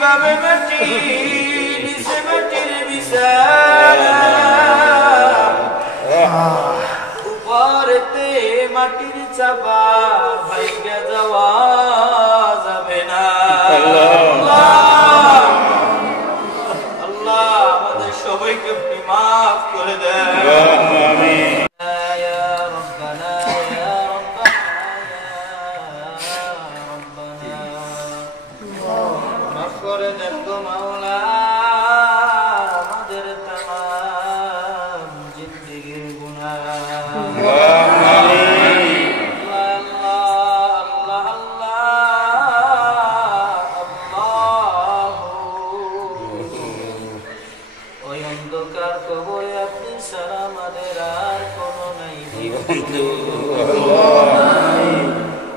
বাবে মাটি নিচে মাটির বিছানা উপরেতে মাটির চাপা ভাইগা যাওয়া যাবে না। আল্লাহ আমাদের সবাইকে মাফ করে দেন।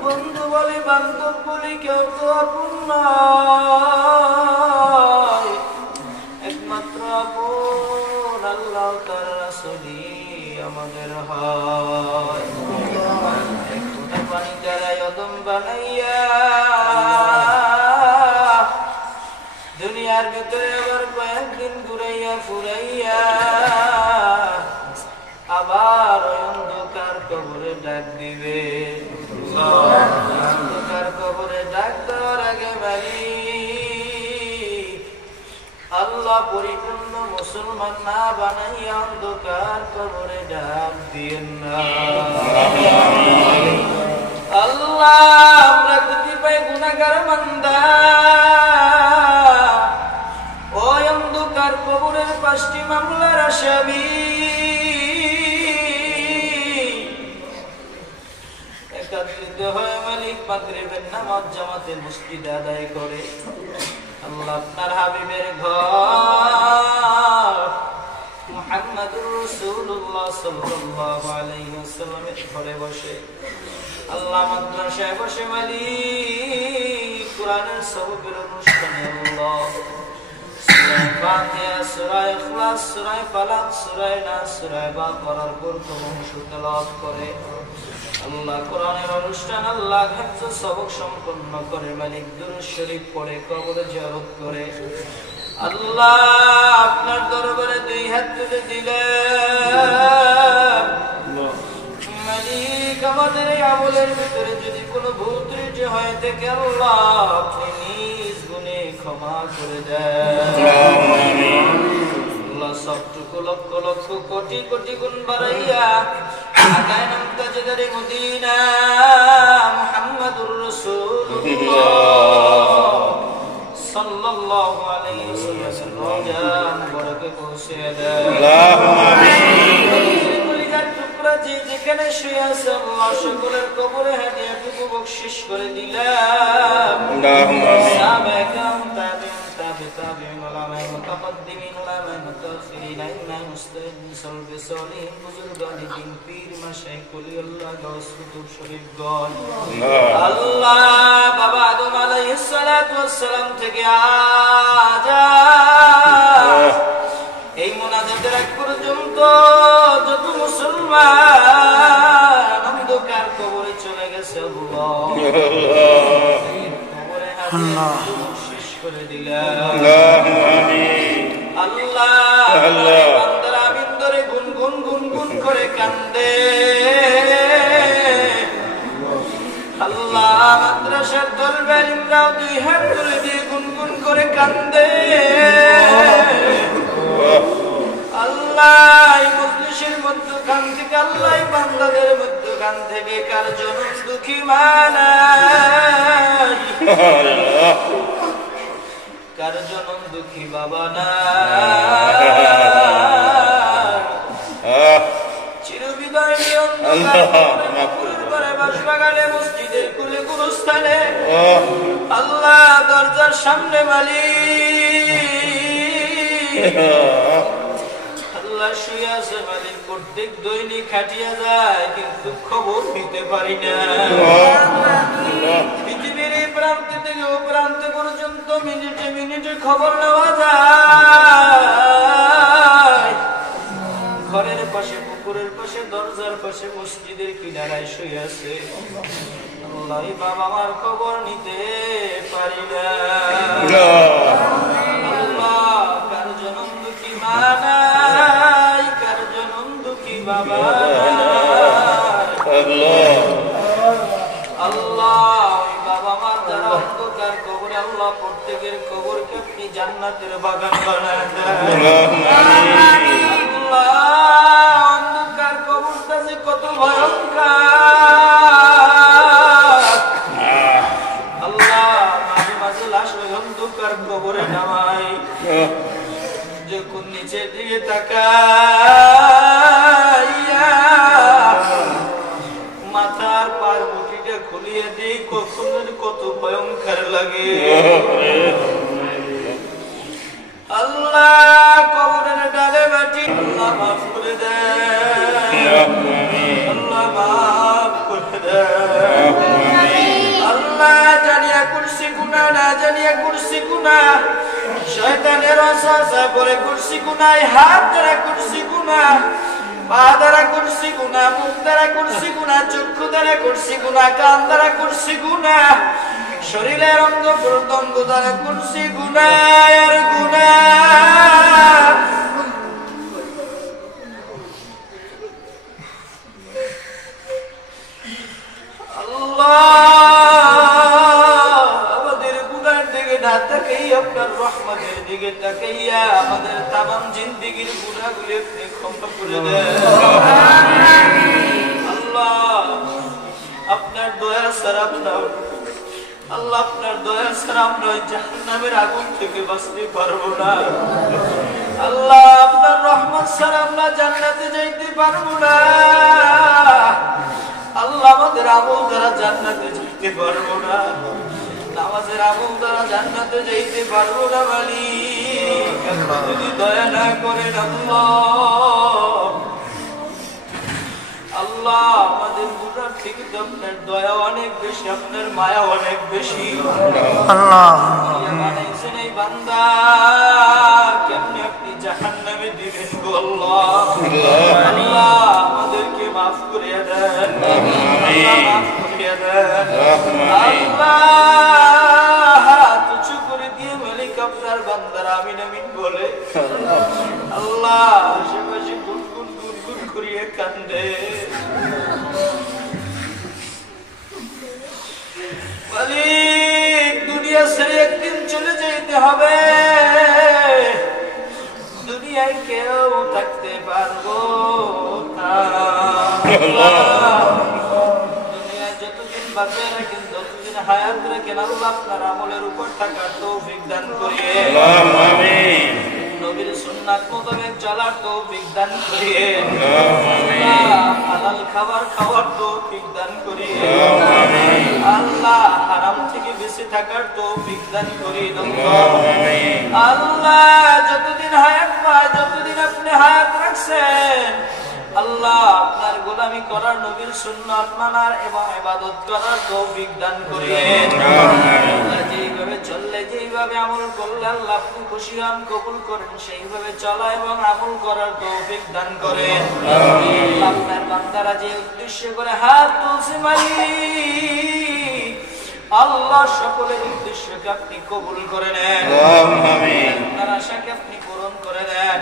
বন্ধু বলে বান্ধব বলে কেউ তো আপন নয়, একমাত্র আপন আল্লাহ তার রাসূলই আমাদের হয়। পানি দ্বারাই অদম বানাইয়া দুনিয়ার ভিতরে আবার কয়েকদিন ঘুরাইয়া ফুরাইয়া আবার অন্ধকার কবরে ডাক দিবে। অন্ধকার কবরে ডাক দেওয়ার আগে আল্লাহ পরিপূর্ণ মুসলমান না বানাইয়া অন্ধকার কবরে ডাক দিয়েন না। আল্লাহ আমরা কতিপয় গুনাহগার বান্দা ওই অন্ধকার কবরের 5টি মামলার আসামি একত্রিত হয়ে মালিক মাগরিবের নামাজ জামাতে মসজিদে আদায় করে আল্লাহ আপনার হাবিবের ঘর মুহাম্মদুর রাসূলুল্লাহ সাল্লাল্লাহু আলাইহি ওয়াসাল্লামের ঘরে বসে আল্লাহ মাদ্রাসায় বসে মালিক কোরআনের সবকের অনুষ্ঠানে আল্লাহ সূরা ফাতিহা, সূরা ইখলাস, সূরা ফালাক, সূরা নাস, সূরা বাকারার প্রথম অংশ তেলাওয়াত করে আল্লাহ কোরআনের অনুষ্ঠান আল্লাহ হেফজ সবক সম্পন্ন করে মালিক দুরূদ শরীফ পড়ে কবরে জিয়ারত করে আল্লাহ আপনার দরবারে 2 হাত তুলে দিলেন মালিক আমাদের এই আমলের ভিতরে যদি কোনো ভুল ত্রুটি হয় থাকে আল্লাহ আপনি নিজ গুণে ক্ষমা করে দেন। আল্লাহ সবটুকু লক্ষ লক্ষ কোটি কোটি গুণ বাড়াইয়া আগায় নাম তাজদারে মদিনা মুহাম্মদুর রাসূলুল্লাহ সাল্লাল্লাহু আলাইহি ওয়াসাল্লাম রওজা মুবারকে পৌঁছে দেন। আল্লাহুম্মা আমিন। কলিজার টুকরা যে যেখানে শুয়ে আছে আল্লাহ সকলের কবরে হাদিয়াটুকু বকশিশ করে দিলাম। আল্লাহুম্মা আমিন। সাহাবায়ে-কেরাম তাবিঈন উলামায়ে মুতাকদ্দিমিন উলামায়ে মুতাআখিরিন আইম্মায়ে মুজতাহিদিন সালফে সালিহিন বুজুরগানে দ্বীন পীর মাশায়েখ ওলিউল্লাহ গাউস কুতুব শরীফগণ আল্লাহ বাবা আদম আলাইহিস সালাতু ওয়াস সালাম থেকে আজ এই মুনাজাতের আগ পর্যন্ত যত মুসলমান অন্ধকার কবরে চলে গেছে আল্লাহ কবরে শেষ করে দিলেন। আল্লাহুম্মা আমিন। আল্লাহ বান্দার আমিন ধরে গুনগুন গুনগুন করে কান্দে আল্লাহ মাদ্রাসার তলবের ইমরাও 2 হাত তুলে দিয়ে গুনগুন করে কান্দে আল্লাহ এই মজলিসের মধ্যখান থেকে আল্লাহ বান্দাদের মধ্যখান থেকে কার জনম দুঃখী মানাই কার জনম দুঃখী বাবা না চিরবিদায় অন্ধকার বাসবাগানে মসজিদের কুলে গুরুস্থানে আল্লাহ দরজার সামনে মালিক আল্লাহ শুয়ে আছে মালিক প্রত্যেক দৈনিক খাটিয়া যায় কিন্তু খবর নিতে পারি না। পৃথিবীর এই প্রান্ত থেকে ও প্রান্ত পর্যন্ত মিনিটে মিনিটে খবর নেওয়া যায়। ঘরের পাশে পুকুরের পাশে দরজার পাশে মসজিদের কিনারায় শুয়ে আছে আল্লাহ বাবা আমার খবর নিতে পারি না। আপনি আল্লাহ প্রত্যেকের কবরকে আপনি জান্নাতের বাগান বানায় দেন। আল্লাহ অন্ধকার কবরটা যে কত ভয়ঙ্কর, আল্লাহ মাঝে মাঝে লাশ ওই অন্ধকার কবরে নামাই, যখন নিচের দিকে তাকাইয়া মাথার পার মুঠিটা খুলিয়ে দিই, কখন কত ভয়ঙ্কর লাগে। আল্লাহ কবরের ডালে মাটি আল্লাহ মাফ করে দেন, আল্লাহ মাফ করে দেন। আল্লাহ জানিয়া কুরসি গুনাহ, না জানিয়া কুরসি গুনাহ, শয়তানের ওয়াসওয়াসা করে কুরসি গুনাহ, হাত দ্বারা কুরসি গুনাহ, পা দ্বারা কুরসি গুনাহ, মুখ দ্বারা কুরসি গুনাহ, চক্ষু দ্বারা কুরসি গুনাহ, কান দ্বারা কুরসি গুনাহ, শরীরের অঙ্গ প্রত্যঙ্গ দ্বারা কুরসি গুনাহ আর গুনাহ। আমাদের গুনাহের দিকে না তাকাইয়া আপনার রহমতের দিকে তাকাইয়া আমাদের তামাম জিন্দেগীর গুনাহগুলো আপনি ক্ষমা করে দেন। আল্লাহ আপনার দয়া ছাড়া আল্লাহ আপনার দয়া ছাড়া আমরা জাহান্নামের আগুন থেকে বাঁচতে পারবো না। আল্লাহ আপনার রহমত ছাড়া আমরা জান্নাতে যাইতে পারবো না। আল্লাহ আমাদের আমল দ্বারা জান্নাতে যাইতে পারবো না, নামাজের আমল দ্বারা জান্নাতে যাইতে পারবো না। মালিক যদি দয়া না করেন আল্লাহ আমাদের গুনার থেকে তো আপনার দয়া অনেক বেশি, আপনার মায়া অনেক বেশি। আল্লাহ বানাইছেন এই বান্দা, কেমনে আপনি জাহান্নামে দিবেন গো আল্লাহ। আল্লাহ আমাদেরকে মাফ করে দেন, আল্লাহ মাফ করে দেন। আল্লাহ হাত উঁচু করে দিয়ে মালিক আপনার বান্দারা আমিন আমিন বলে আল্লাহ আশেপাশে গুনগুন গুনগুন করিয়ে কান্দে। মালিক দুনিয়া ছেড়ে একদিন চলে যেতে হবে, দুনিয়ায় কেউ থাকতে পারবো না। দুনিয়ায় যতদিন বাঁচে রাখেন, যতদিন হায়াত রাখেন, আল্লাহ আপনার আমলের উপর থাকার তৌফিক দান করিয়ে, নবীর সুন্নাত মোতাবেক চলার তৌফিক দান করিয়ে, হালাল খাবার খাওয়ার তৌফিক দান করিয়ে, আল্লাহ হারাম থেকে বেঁচে থাকার তৌফিক দান করিয়ে। আল্লাহ যতদিন হায়াত পায়, যতদিন আপনি হায়াত রাখছেন, আল্লাহ আপনার গোলামি করার, নবীর সুন্নাত মানার এবং ইবাদত করার তৌফিক দান করিয়েন। যেইভাবে চললে, যেইভাবে আমল করলে আল্লাহ আপনি খুশি হন, কবুল করেন, সেইভাবে চলা এবং আমল করার তৌফিক দান করেন। আপনার বান্দারা যে উদ্দেশ্য করে হাত তুলছে মালিক, আল্লাহ সকলের উদ্দেশ্যকে আপনি কবুল করে নেন, আপনার আশাকে আপনি পূরণ করে দেন।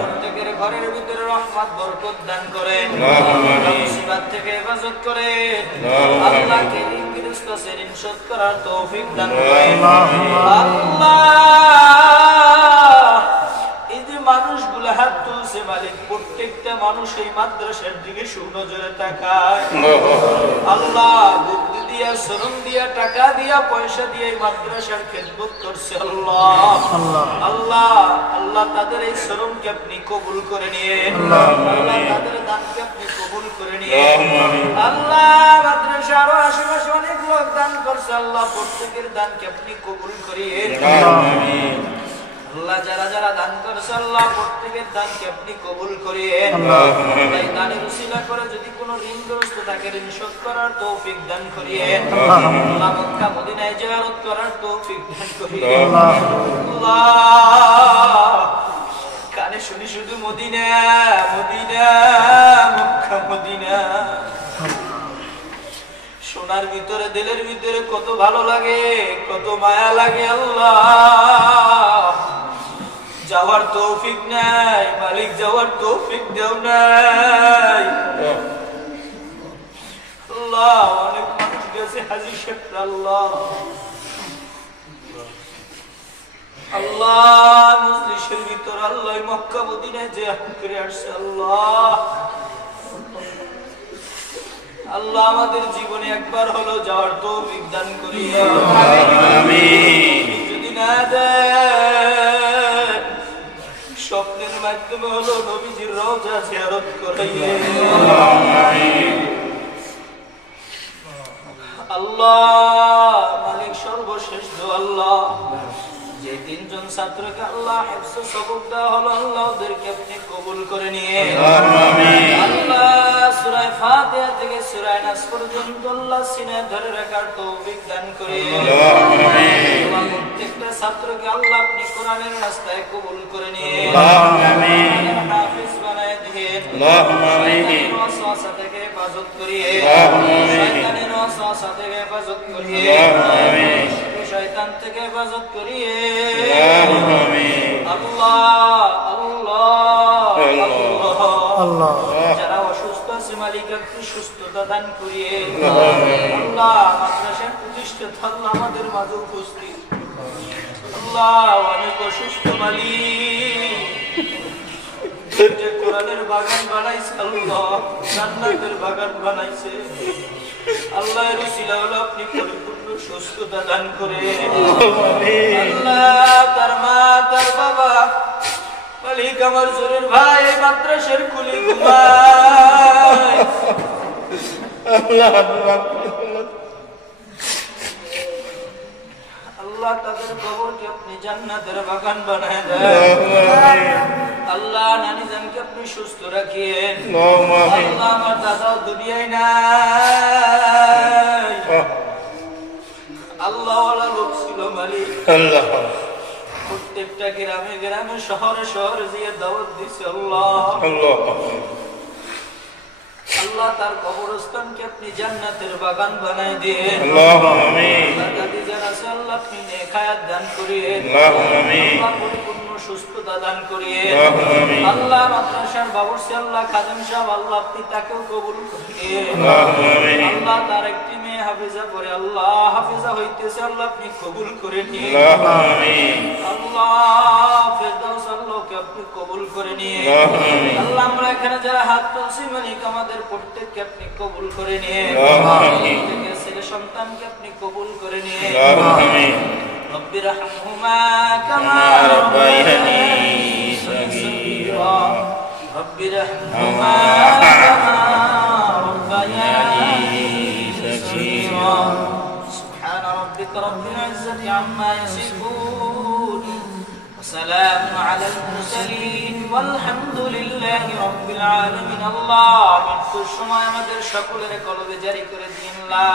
প্রত্যেকের ঘরের ভিতরে রহমত বরকত দান করেন, মুসিবত থেকে হেফাজত করেন। আল্লাহকে ঋণগ্রস্ত ঋণ শোধ করার তৌফিক দান করেন। আল্লাহ এই যে মানুষগুলো হাত তুলছে মালিক, প্রত্যেকটা মানুষ এই মাদ্রাসার দিকে সুনজরে তাকায়। আল্লাহ বুদ্ধি দিয়া, শ্রম দিয়া, টাকা দিয়া, পয়সা দিয়ে এই মাদ্রাসার খেদমত করছে। আল্লাহ আল্লাহ আল্লাহ তাদের এই শ্রমকে আপনি কবুল করে নিয়েন, আল্লাহ তাদের দানকে আপনি কবুল করে নিয়েন। আল্লাহ মাদ্রাসা আরো আশেপাশে অনেক লোক দান করছে, আল্লাহ প্রত্যেকের দানকে আপনি কবুল করিয়েন। আল্লাহ যারা যারা দান করছে, আল্লাহ প্রত্যেকের দানকে আপনি কবুল করিয়েন। এই দানের উসিলা করে যদি কোনো ঋণগ্রস্ত থাকে, ঋণ শোধ করার তৌফিক দান করিয়েন। আল্লাহ মক্কা মদিনায় জিয়ারত করার তৌফিক দান করিয়েন। আল্লাহ কানে শুনি শুধু মদিনা মদিনা, মক্কা মদিনা, শোনার ভিতরে, দিলের ভিতরে কত ভালো লাগে, কত মায়া লাগে। আল্লাহ যাওয়ার তৌফিক নাই মালিক, যাওয়ার তৌফিক দেও নাই। আল্লাহ অনেক মানুষ গেছে হাজি সাহেব, আল্লাহ আল্লাহ মজলিসের ভিতর আল্লাহ মক্কা মদিনায় যে করে আসছে আল্লাহ আল্লাহ আমাদের জীবনে একবার হলো যাওয়ার তৌফিক দান করিয়া আমিন যদি না দেন স্বপ্নের মাধ্যমে হলো নবীজির রওজা জিয়ারত করাইয়ে আমিন আল্লাহ মালিক সর্বশেষ দোয়া আল্লাহ যে তিনজন ছাত্রকে আল্লাহ হিফজ সবক দেওয়া হলো আল্লাহ ওদেরকে আপনি কবুল করে নিয়ে আমিন আল্লাহ সূরা ফাতিহা থেকে সূরা নাস পর্যন্ত আল্লাহ সিনায় ধরে রাখার তৌফিক দান করে আমিন প্রত্যেকটা ছাত্রকে আল্লাহ আপনি কোরআনের রাস্তায় কবুল করে নিয়ে আমিন হাফেজ বানায় দিন আমিন ওয়াসওয়াসা থেকে হেফাজত করিয়ে আমিন শয়তানের ওয়াসওয়াসা থেকে হেফাজত করিয়ে আমিন শয়তান থেকে হেফাজত করিয়ে আমিন আল্লাহ আল্লাহ আল্লাহ যারা অসুস্থ আছে মালিক আপনি সুস্থতা দান করিয়ে আল্লাহ মাদ্রাসার প্রতিষ্ঠাতা আল্লাহ আমাদের মাঝে উপস্থিত আল্লাহ অনেক অসুস্থ মালিক যে কোরআনের বাগান বানাইছে আল্লাহ জান্নাতের বাগান বানাইছে আল্লাহর উসিলা হলো আপনি পরিপূর্ণ সুস্থতা দান করে আল্লাহ তার মা তার বাবা মালিক আমার জোরের ভাই মাদ্রাসার কুলি ঘুমায় আল্লাহ তাদের কবরকে আপনি জান্নাতের বাগান বানায় দেন আল্লাহ নানি জানকে আপনি সুস্থ রাখিয়েন আল্লাহ আমার দাদাও দুনিয়ায় নাই আল্লাহ ওয়ালা লোক ছিল মালিক আল্লাহ প্রত্যেকটা গ্রামে গ্রামে শহরে শহরে দিয়ে দাওয়াত দিছে আল্লাহ আল্লাহ আল্লাহ তার কবরস্থানকে আপনি জান্নাতের বাগান বানায় দিন আল্লাহুম্মা আমিন দাদি যারা আছে আল্লাহ আপনি নেক হায়াত দান করিয়েন আল্লাহুম্মা আমিন আল্লাহ পরিপূর্ণ সুস্থতা দান করিয়েন আল্লাহুম্মা আমিন আল্লাহ মাদ্রাসার বাবরসি আল্লাহ খাদেম সাহেব আল্লাহ আপনি তাকেও কবুল করিয়েন আল্লাহুম্মা আমিন আল্লাহ তার একটি মেয়ে হাফেজা করে আল্লাহ হাফেজা হইতেছে আল্লাহ আপনি কবুল করে নিন আল্লাহুম্মা আমিন আল্লাহ ফেরদাউস আল্লাহকে আপনি কবুল করে নিন আল্লাহুম্মা আমিন আল্লাহ আমরা এখানে যারা হাত তুলছি মালিক আমাদের প্রত্যেককে আপনি কবুল করে নিন আমিন প্রত্যেকের ছেলে সন্তানকে আপনি কবুল করে নিন আমিন রব্বির রহমহুমা কামা রাব্বায়ানি সগীরা রব্বির রহমহুমা কামা রাব্বায়ানি সগীরা সুবহান রাব্বিকা রব্বিল ইজ্জাতি আম্মা ইয়াসিফুন وسلام على المرسلين والحمد لله رب العالمين الله মৃত্যুর সময় আমাদের সকলের কলবে জারি করে দিন লা